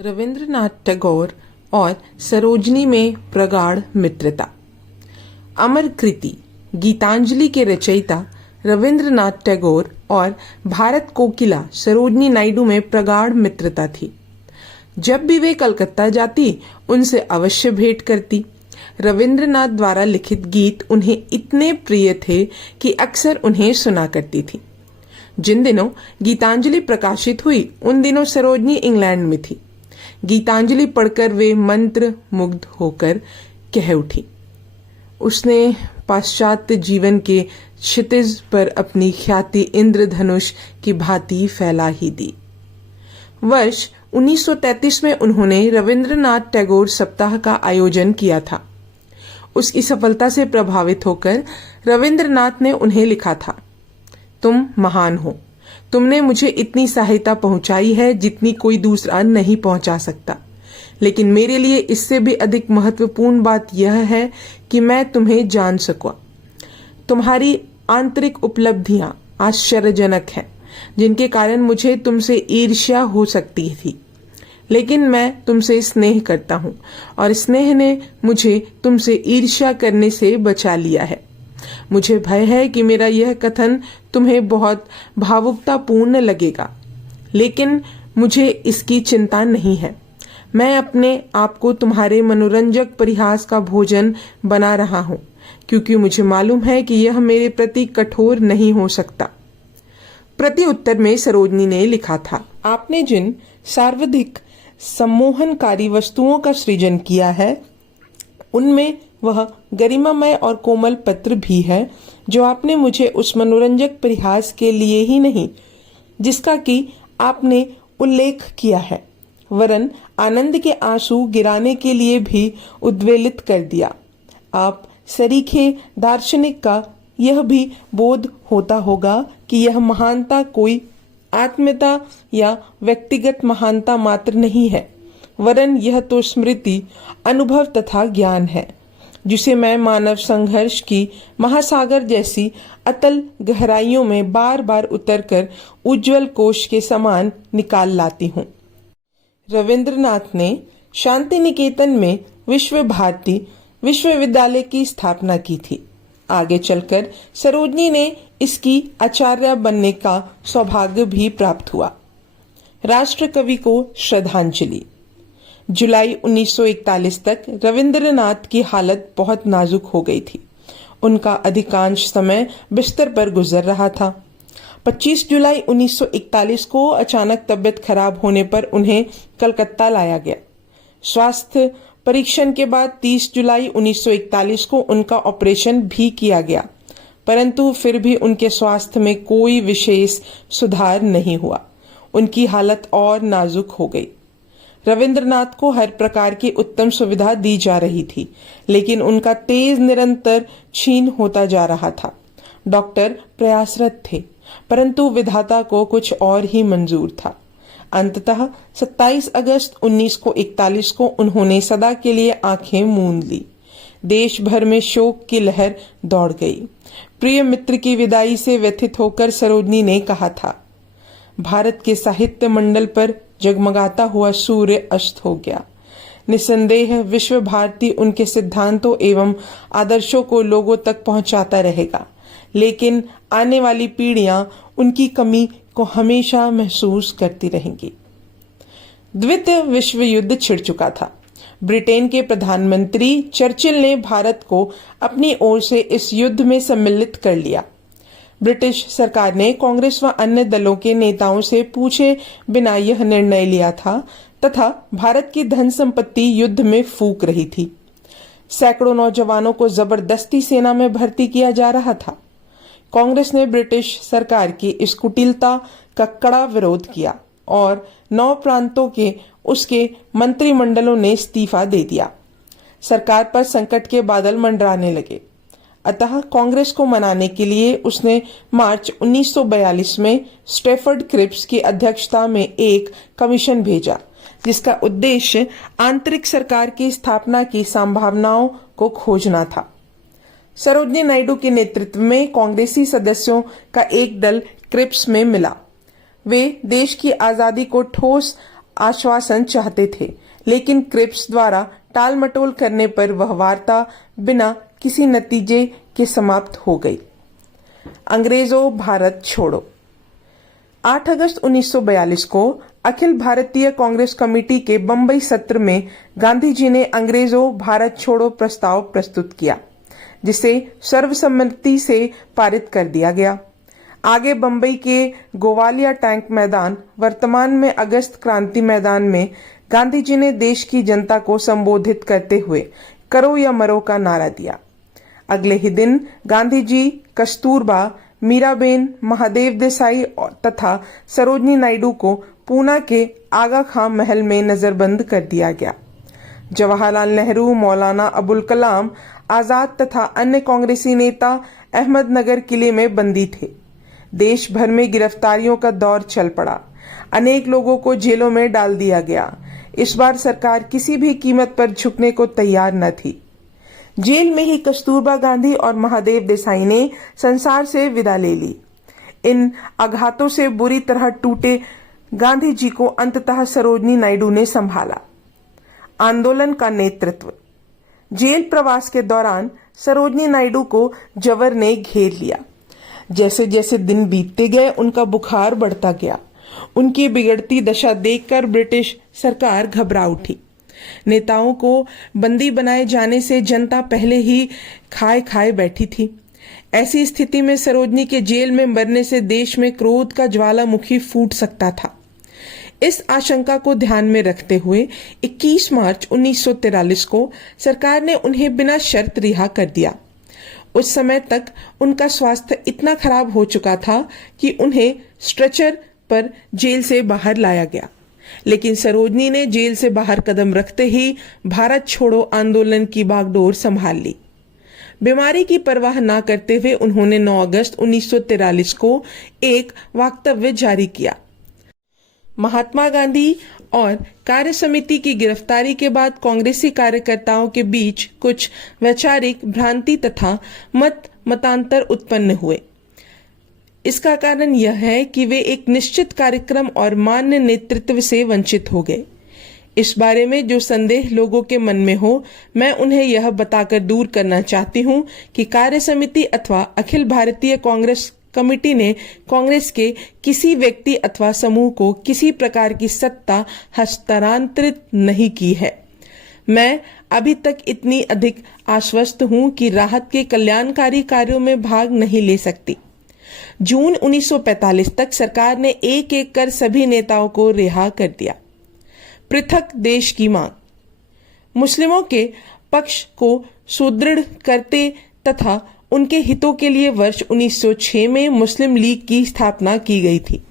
रविंद्रनाथ टैगोर और सरोजनी में प्रगाढ़ मित्रता। अमर कृति गीतांजलि के रचयिता रविंद्रनाथ टैगोर और भारत कोकिला सरोजनी नायडू में प्रगाढ़ मित्रता थी। जब भी वे कलकत्ता जाती उनसे अवश्य भेंट करती। रविंद्रनाथ द्वारा लिखित गीत उन्हें इतने प्रिय थे कि अक्सर उन्हें सुना करती थी। जिन दिनों गीतांजलि प्रकाशित हुई उन दिनों सरोजनी इंग्लैंड में थी। गीतांजलि पढ़कर वे मंत्र मुग्ध होकर कह उठी। उसने पाश्चात्य जीवन के क्षितिज पर अपनी ख्याति इंद्रधनुष की भांति फैला ही दी। वर्ष 1933 में उन्होंने रविंद्रनाथ टैगोर सप्ताह का आयोजन किया था। उसकी सफलता से प्रभावित होकर रविंद्रनाथ ने उन्हें लिखा था, तुम महान हो, तुमने मुझे इतनी सहायता पहुंचाई है जितनी कोई दूसरा नहीं पहुंचा सकता। लेकिन मेरे लिए इससे भी अधिक महत्वपूर्ण बात यह है कि मैं तुम्हें जान सकूं। तुम्हारी आंतरिक उपलब्धियां आश्चर्यजनक हैं, जिनके कारण मुझे तुमसे ईर्ष्या हो सकती थी। लेकिन मैं तुमसे स्नेह करता हूं और स्नेह ने मुझे तुमसे ईर्ष्या करने से बचा लिया है। मुझे भय है कि मेरा यह कथन तुम्हें बहुत भावुकतापूर्ण लगेगा, लेकिन मुझे इसकी चिंता नहीं है। मैं अपने आप को तुम्हारे मनोरंजक परिहास का भोजन बना रहा हूं, क्योंकि मुझे मालूम है कि यह मेरे प्रति कठोर नहीं हो सकता। प्रति उत्तर में सरोजनी ने लिखा था, आपने जिन सर्वाधिक सम्मोहनकारी वस्तुओं का सृजन किया है उनमें वह गरिमामय और कोमल पत्र भी है जो आपने मुझे उस मनोरंजक परिहास के लिए ही नहीं जिसका कि आपने उल्लेख किया है, वरन आनंद के आंसू गिराने के लिए भी उद्वेलित कर दिया। आप सरीखे दार्शनिक का यह भी बोध होता होगा कि यह महानता कोई आत्मीयता या व्यक्तिगत महानता मात्र नहीं है, वरन यह तो स्मृति, अनुभव तथा ज्ञान है, जिसे मैं मानव संघर्ष की महासागर जैसी अतल गहराइयों में बार बार उतरकर उज्जवल कोश के समान निकाल लाती हूँ। रविंद्रनाथ ने शांति निकेतन में विश्व भारती विश्वविद्यालय की स्थापना की थी। आगे चलकर सरोजनी ने इसकी आचार्य बनने का सौभाग्य भी प्राप्त हुआ। राष्ट्र कवि को श्रद्धांजलि। जुलाई 1941 तक रविंद्रनाथ की हालत बहुत नाजुक हो गई थी। उनका अधिकांश समय बिस्तर पर गुजर रहा था। 25 जुलाई 1941 को अचानक तबियत खराब होने पर उन्हें कलकत्ता लाया गया। स्वास्थ्य परीक्षण के बाद 30 जुलाई 1941 को उनका ऑपरेशन भी किया गया, परंतु फिर भी उनके स्वास्थ्य में कोई विशेष सुधार नहीं हुआ। उनकी हालत और नाजुक हो गई। रविंद्रनाथ को हर प्रकार की उत्तम सुविधा दी जा रही थी, लेकिन उनका तेज निरंतर क्षीण होता जा रहा था। डॉक्टर प्रयासरत थे, परंतु विधाता को कुछ और ही मंजूर था। अंततः 27 अगस्त 1941 को उन्होंने सदा के लिए आंखें मूंद ली। देश भर में शोक की लहर दौड़ गई। प्रिय मित्र की विदाई से व्यथित होकर सरोजनी ने कहा था, भारत के साहित्य मंडल पर जगमगाता हुआ सूर्य अस्त हो गया। निसंदेह विश्व भारती उनके सिद्धांतों एवं आदर्शों को लोगों तक पहुंचाता रहेगा, लेकिन आने वाली पीढ़ियां उनकी कमी को हमेशा महसूस करती रहेंगी। द्वितीय विश्व युद्ध छिड़ चुका था। ब्रिटेन के प्रधानमंत्री चर्चिल ने भारत को अपनी ओर से इस युद्ध में सम्मिलित कर लिया। ब्रिटिश सरकार ने कांग्रेस व अन्य दलों के नेताओं से पूछे बिना यह निर्णय लिया था तथा भारत की धन संपत्ति युद्ध में फूंक रही थी। सैकड़ों नौजवानों को जबरदस्ती सेना में भर्ती किया जा रहा था। कांग्रेस ने ब्रिटिश सरकार की इस कुटिलता का कड़ा विरोध किया और 9 प्रांतों के उसके मंत्रिमंडलों ने इस्तीफा दे दिया। सरकार पर संकट के बादल मंडराने लगे। अतः कांग्रेस को मनाने के लिए उसने मार्च 1942 में स्टैफर्ड क्रिप्स की अध्यक्षता में एक कमीशन भेजा, जिसका उद्देश्य आंतरिक सरकार की स्थापना की संभावनाओं को खोजना था। सरोजनी नायडू के नेतृत्व में कांग्रेसी सदस्यों का एक दल क्रिप्स में मिला। वे देश की आजादी को ठोस आश्वासन चाहते थे, लेकिन क्रिप्स द्वारा टालमटोल करने पर वह वार्ता बिना किसी नतीजे के समाप्त हो गई। अंग्रेजों भारत छोड़ो। 8 अगस्त 1942 को अखिल भारतीय कांग्रेस कमेटी के बंबई सत्र में गांधी जी ने अंग्रेजों भारत छोड़ो प्रस्ताव प्रस्तुत किया, जिसे सर्वसम्मति से पारित कर दिया गया। आगे बंबई के गोवालिया टैंक मैदान, वर्तमान में अगस्त क्रांति मैदान में गांधी जी ने देश की जनता को संबोधित करते हुए करो या मरो का नारा दिया। अगले ही दिन गांधी जी, कस्तूरबा, मीराबेन, महादेव देसाई तथा सरोजनी नायडू को पूना के आगा खां महल में नजरबंद कर दिया गया। जवाहरलाल नेहरू, मौलाना अबुल कलाम आजाद तथा अन्य कांग्रेसी नेता अहमदनगर किले में बंदी थे। देश भर में गिरफ्तारियों का दौर चल पड़ा। अनेक लोगों को जेलों में डाल दिया गया। इस बार सरकार किसी भी कीमत पर झुकने को तैयार न थी। जेल में ही कस्तूरबा गांधी और महादेव देसाई ने संसार से विदा ले ली। इन आघातों से बुरी तरह टूटे गांधी जी को अंततः सरोजनी नायडू ने संभाला। आंदोलन का नेतृत्व। जेल प्रवास के दौरान सरोजनी नायडू को जबर ने घेर लिया। जैसे जैसे दिन बीतते गए उनका बुखार बढ़ता गया। उनकी बिगड़ती दशा देखकर ब्रिटिश सरकार घबरा उठी। नेताओं को बंदी बनाए जाने से जनता पहले ही खाए खाए बैठी थी। ऐसी स्थिति में सरोजनी के जेल में मरने से देश में क्रोध का ज्वालामुखी फूट सकता था। इस आशंका को ध्यान में रखते हुए 21 मार्च 1943 को सरकार ने उन्हें बिना शर्त रिहा कर दिया। उस समय तक उनका स्वास्थ्य इतना खराब हो चुका था कि उन्हें स्ट्रेचर पर जेल से बाहर लाया गया। लेकिन सरोजनी ने जेल से बाहर कदम रखते ही भारत छोड़ो आंदोलन की बागडोर संभाल ली। बीमारी की परवाह न करते हुए उन्होंने 9 अगस्त 1943 को एक वक्तव्य जारी किया। महात्मा गांधी और कार्य समिति की गिरफ्तारी के बाद कांग्रेसी कार्यकर्ताओं के बीच कुछ वैचारिक भ्रांति तथा मतांतर उत्पन्न हुए। इसका कारण यह है कि वे एक निश्चित कार्यक्रम और मान्य नेतृत्व से वंचित हो गए। इस बारे में जो संदेह लोगों के मन में हो, मैं उन्हें यह बताकर दूर करना चाहती हूं कि कार्य समिति अथवा अखिल भारतीय कांग्रेस कमेटी ने कांग्रेस के किसी व्यक्ति अथवा समूह को किसी प्रकार की सत्ता हस्तांतरित नहीं की है। मैं अभी तक इतनी अधिक आश्वस्त हूं कि राहत के कल्याणकारी कार्यों में भाग नहीं ले सकती। जून 1945 तक सरकार ने एक एक कर सभी नेताओं को रिहा कर दिया। पृथक देश की मांग। मुस्लिमों के पक्ष को सुदृढ़ करते तथा उनके हितों के लिए वर्ष 1906 में मुस्लिम लीग की स्थापना की गई थी।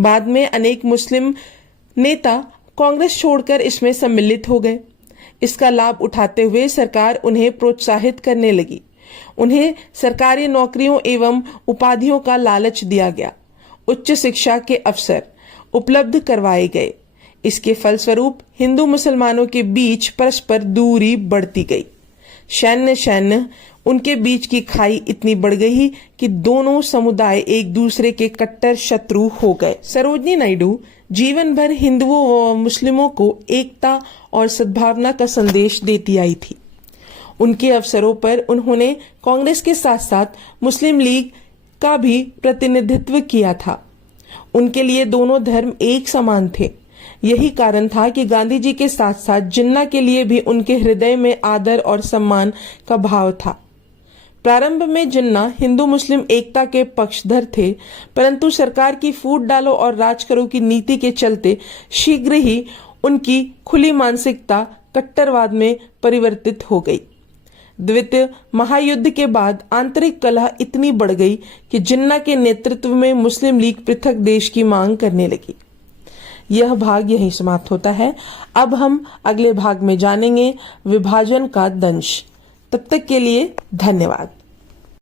बाद में अनेक मुस्लिम नेता कांग्रेस छोड़कर इसमें सम्मिलित हो गए। इसका लाभ उठाते हुए सरकार उन्हें प्रोत्साहित करने लगी। उन्हें सरकारी नौकरियों एवं उपाधियों का लालच दिया गया। उच्च शिक्षा के अवसर उपलब्ध करवाए गए। इसके फलस्वरूप हिंदू मुसलमानों के बीच परस्पर दूरी बढ़ती गई। सैन्य उनके बीच की खाई इतनी बढ़ गई कि दोनों समुदाय एक दूसरे के कट्टर शत्रु हो गए। सरोजनी नायडू जीवन भर हिंदुओं व मुस्लिमों को एकता और सद्भावना का संदेश देती आई थी। उनके अवसरों पर उन्होंने कांग्रेस के साथ साथ मुस्लिम लीग का भी प्रतिनिधित्व किया था। उनके लिए दोनों धर्म एक समान थे। यही कारण था कि गांधी जी के साथ साथ जिन्ना के लिए भी उनके हृदय में आदर और सम्मान का भाव था। प्रारंभ में जिन्ना हिंदू मुस्लिम एकता के पक्षधर थे, परंतु सरकार की फूट डालो और राज करो की नीति के चलते शीघ्र ही उनकी खुली मानसिकता कट्टरवाद में परिवर्तित हो गई। द्वितीय महायुद्ध के बाद आंतरिक कलह इतनी बढ़ गई कि जिन्ना के नेतृत्व में मुस्लिम लीग पृथक देश की मांग करने लगी। यह भाग यहीं समाप्त होता है। अब हम अगले भाग में जानेंगे विभाजन का दंश। तब तक के लिए धन्यवाद।